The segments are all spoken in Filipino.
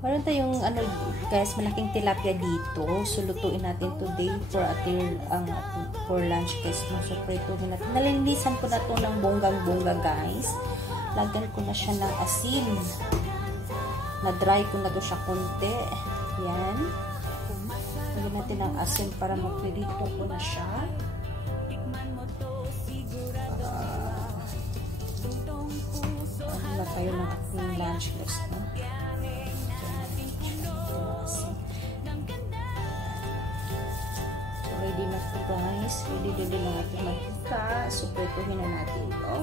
Meron tayong ano guys, malaking tilapia dito. So lutuin natin today for for lunch guys. So prituhin natin. Nalinisan ko na to ng bonggang-bongga guys. Lagyan ko na siya ng asin. Na-dry ko na to siya konti. Yan. Lagyan natin ng asin para maprito ko na siya. Ano tayo ng ating lunch guys, no? Ready na ito guys. Ready na natin magkita. So, prituhin na natin ito.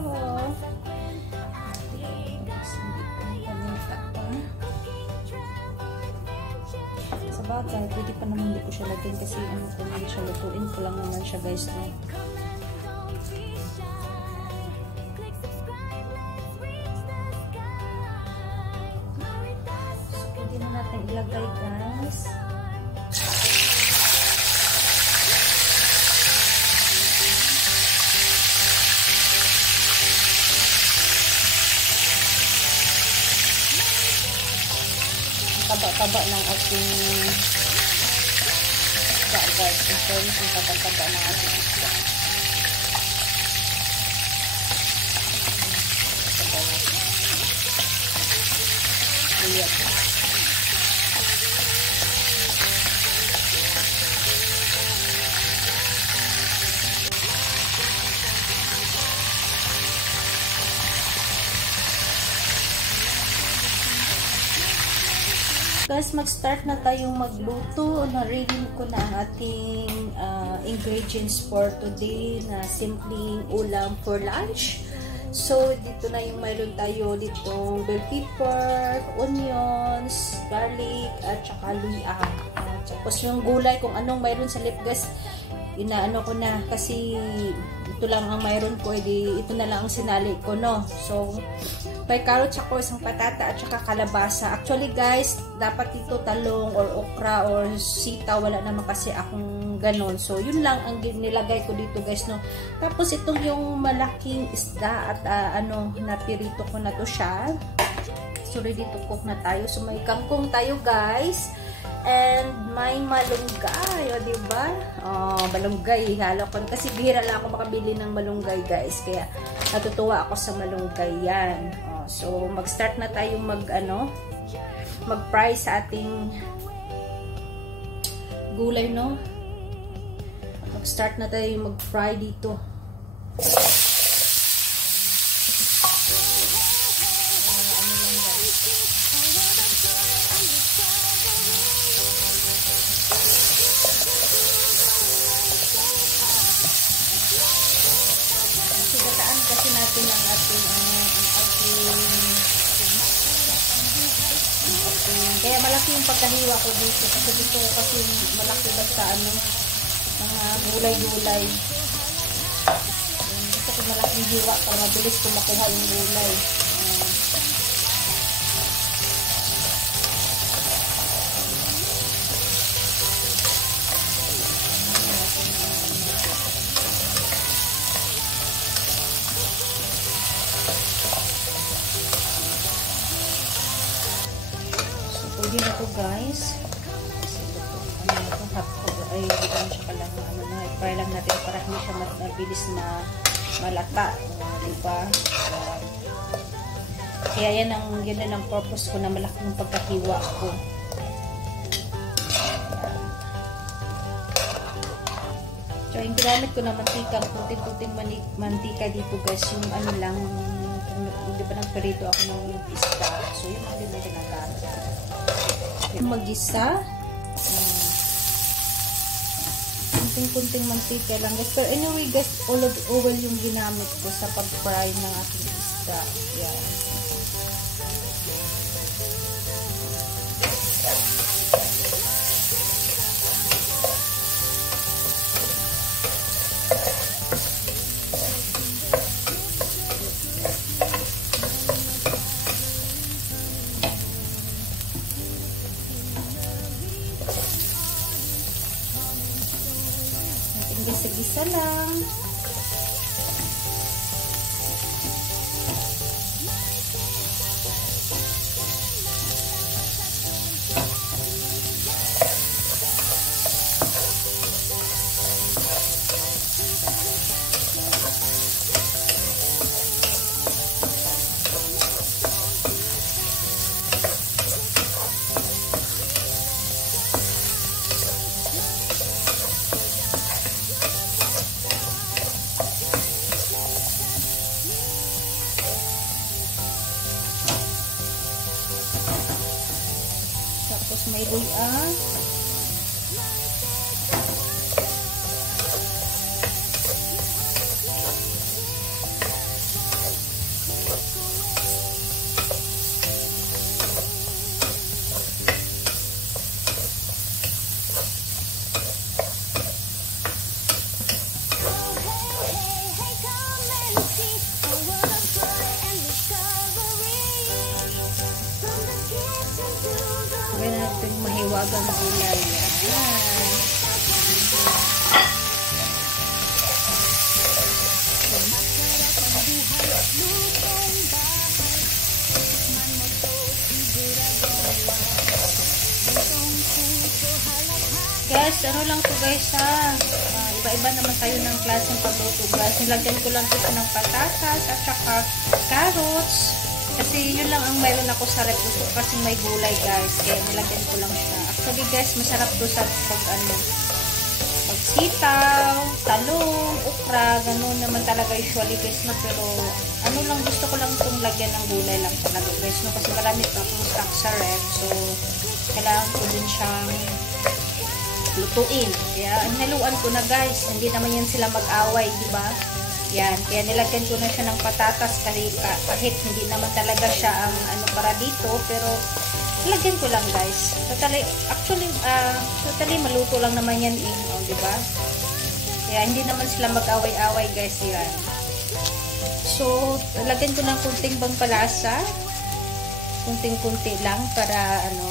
Sa bagay, pwede pa naman hindi ko siya lagyan kasi ano ko naman siya lutuin ko lang naman siya guys. No? So, pwede na natin ilagay guys. Taba-taba ng ating isda guys. Yung taba-taba ng ating isda. Taba natin. Lihat. Guys, mag-start na tayong magluto. Na-ready ko na ang ating ingredients for today na simpleng ulam for lunch. So, dito na yung mayroon tayo dito bell pepper, onions, garlic, at saka luya. Tapos yung gulay, kung anong mayroon sa lip guys, inaano ko na kasi ito lang ang mayroon ko, edi ito na lang ang sinali ko, no? So, may carrots ako, isang patata, at saka kalabasa. Actually guys, dapat ito talong or okra or sita, wala naman kasi akong ganon. So, yun lang ang nilagay ko dito guys, no? Tapos, itong yung malaking isda at napirito ko na to siya. So, ready to cook na tayo. So, may kangkong tayo guys. And may malunggay, o diba? Malunggay, halo ko. Kasi bihira lang ako makabili ng malunggay guys. Kaya natutuwa ako sa malunggay yan. So mag-start na tayong mag-fry sa ating gulay, no? Mag-start na tayong mag-fry dito. Kasi natin ang ating kaya malaki yung pagkahiwa ko dito kasi dito kasi malaki basta mga gulay-gulay. Gusto ko malaking hiwa para mabilis ko makuha yung gulay. Pwede na ito guys. Ay, hindi ko siya palang i-fry lang natin para hindi siya mabilis na malata. Diba? Kaya yan ang purpose ko na malaki ng pagkahiwa ko. So, yung ginamit ko na mantika, puting-puting mantika dito guys, yung lang, di ba nagperito ako ng isda. So, yun ang din na ginagamit. Mag-isa. Kunting-kunting mantika lang guys. Pero anyway guys, olive oil yung ginamit ko sa pag-fry ng ating isda. Yan. Gisa-gisa lang. Tapos may luya. Gawin natin mahiwagang gulay. Yan. Guys, ano lang to guys ha. Iba-iba naman tayo ng klaseng pagluto guys. Nilagyan ko lang ito ng patatas at saka carrots. Kasi yun lang ang mayroon ako sa rep. Gusto kasi may gulay guys. Kaya nilagyan ko lang siya. Actually guys, masarap to sa pag sitaw, talong, okra, ganun naman talaga usually guys na. Pero ano lang, gusto ko lang itong lagyan ng gulay lang talaga guys. No? Kasi marami pa akong stock sa rep. So, kailangan ko din siyang lutuin. Kaya, hinaluan ko na guys. Hindi naman yan sila mag-away, di ba? Yan. Kaya nilagyan ko na siya ng patatas kahit hindi naman talaga siya ang ano para dito. Pero, nilagyan ko lang guys. Actually, maluto lang naman yan oh, di ba? Kaya, hindi naman sila mag-away-away guys. Yan. So, nilagyan ko ng kunting pampalasa. Kunting-kunti lang para ano,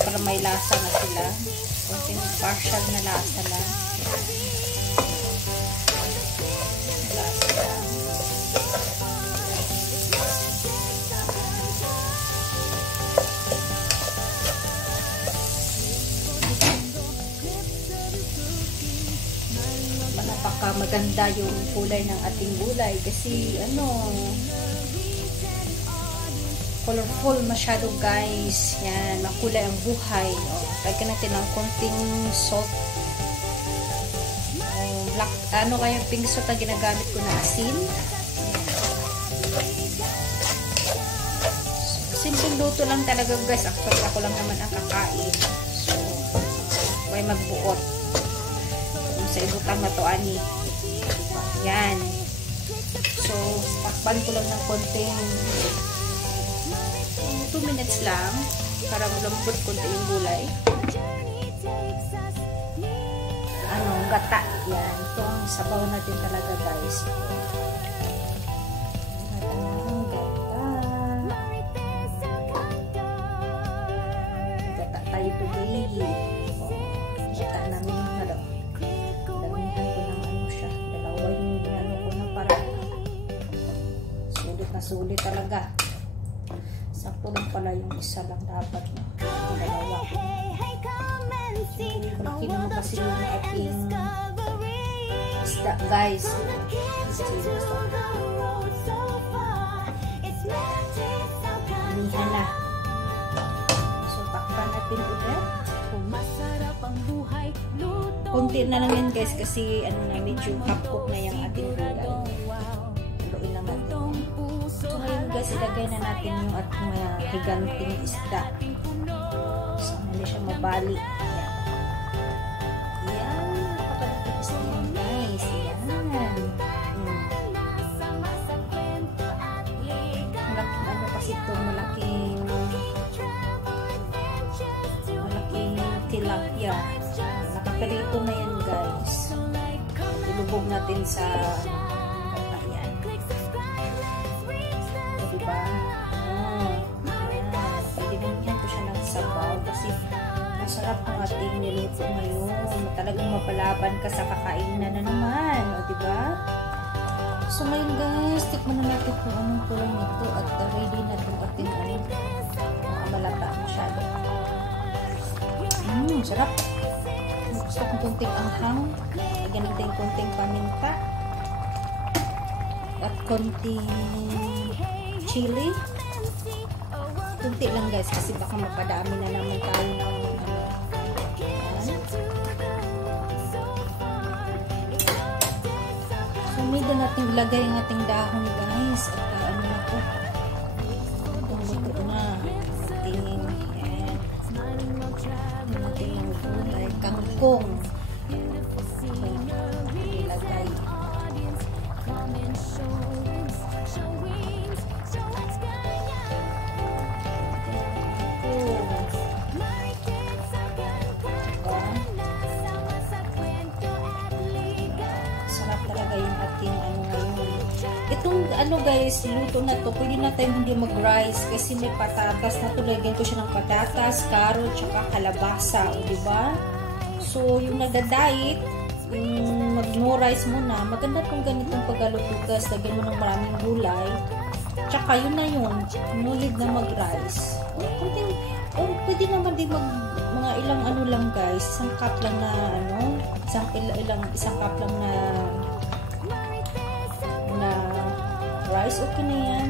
para may lasa na sila. Kunting partial na lasa lang. Lasa lang. Napaka maganda yung kulay ng ating gulay kasi ano, colorful masyado guys. Yan, makulay ang buhay. Lagyan natin ng konting salt. Black, ano kaya pink salt na ginagamit ko na asin. Simple luto lang talaga guys. Actually ako lang naman ang kakain. So, may magbuot. Sa ibutang na to ani. Yan. So, takpan ko lang ng konting 2 minutes lang para malambot konti yung gulay. Ano, gata. Yan. Ito ang sabaw natin talaga guys. Gata tayo today. Gata namin na daw. Damihan ko ng ano siya. Dalawa yung ano ko na para sulit na sulit talaga. Sakto lang pala yung isa lang dapat na. Yung dalawa. Malaki naman kasi yung ating isda guys. Anihan na. So takpan natin ulit. Kunti na lang yan guys kasi ano na medyo half-cook na yung ating gulay. Haluin lang natin. So ngayon guys, ilagay na natin yung ating mga higanting isda. So hindi siya mabali. Yan. Napakalitig isda yan guys. Yan. Malaking ano kasi ito, malaking tilapia. Nakaperito na yan guys. Ilubog natin sa yan. Diba? Pwede ganyan ko siya ng sabaw kasi masarap ang ating niluto ngayon. Talagang mapalaban ka sa kakainan na naman. O diba? So ngayon guys, tikman na natin kung anong kulang nito at ready na itong ating malata masyado. Sarap. Gusto kong kunting anghang. Lagyan natin kunting paminta at konting chili. Kunti lang guys kasi baka mapadami na naman tayo ng so medyo natin ilagay ang ating dahon guys at ano na po itong luto na ating kangkong. Ilagay. Sarap talaga yung ating ano ngayon. Itong ano guys, luto na to, pwede na tayong hindi mag-rice kasi may patatas na to. Lagyan ko siya ng patatas, carrot, tsaka kalabasa, o diba? So, yung nagda-diet, yung mag-no rice muna, maganda tong ganitong pagkalutugas. Lagyan mo ng maraming gulay. Tsaka yun na yun, no need na mag-rice. Pwede naman din mga ilang ano lang guys, isang cup lang na ano, isang cup lang na rice, okay na yan.